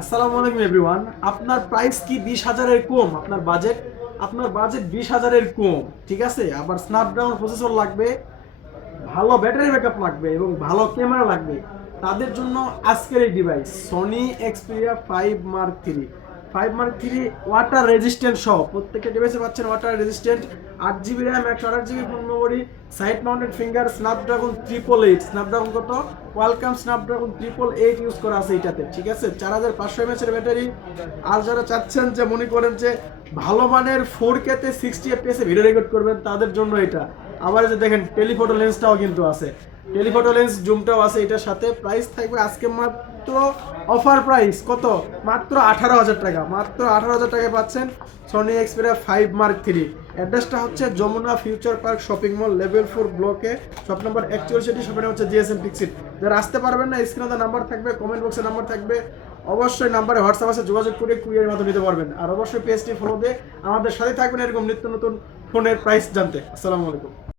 আসসালামু আলাইকুম এভরিওয়ান। আপনার প্রাইস কি 20,000-এর কম? আপনার বাজেট 20,000-এর কম, ঠিক আছে? আবার স্ন্যাপড্রাগন প্রসেসর লাগবে, ভালো ব্যাটারি ব্যাকআপ লাগবে এবং ভালো ক্যামেরা লাগবে। তাদের জন্য আজকের এই device Sony Xperia 5 mark 3 water resistant সহ প্রত্যেকটা ডিভাইসে পাচ্ছেন water resistant, 8 GB RAM, 128 GB phone memory, side mounted finger, Snapdragon 888, Snapdragon কত, ওয়েলকাম স্ন্যাপড্রাগন 888 ইউজ করা আছে এটাতে, ঠিক আছে? 4500 mAh ব্যাটারি। আর যারা চাচ্ছেন যে মনে করেন যে ভালো মানের 4K-তে 60 FPS ভিডিও রেকর্ড করবেন, তাদের জন্য এটা। আবার যে দেখেন টেলিফটো লেন্সটাও কিন্তু আছে, টেলিফটো লেন্স জুমটাও আছে এটার সাথে। প্রাইস থাকবে আজকে মাত্র অফার প্রাইস কত, মাত্র 18,000 টাকা। মাত্র 18,000 টাকায় পাচ্ছেন সনি এক্সপিরিয়া 5 মার্ক 3। অ্যাড্রেসটা হচ্ছে Jamuna future park shopping mall, level 4 ব্লকে, শপ নাম্বার 41। শপের হচ্ছে জিএসএম পিক্সিট। যারা আসতে পারবেন না, স্ক্রিনে নাম্বার থাকবে, কমেন্ট বক্সে নাম্বার থাকবে, অবশ্যই নাম্বারে হোয়াটসঅ্যাপ আছে, যোগাযোগ করে কুরিয়ারের মাধ্যমে নিতে পারবেন। আর অবশ্যই পেজটি ফলো দিয়ে আমাদের সাথে থাকবেন এরকম নিত্য নতুন ফোনের প্রাইস জানতে। আসসালামু আলাইকুম।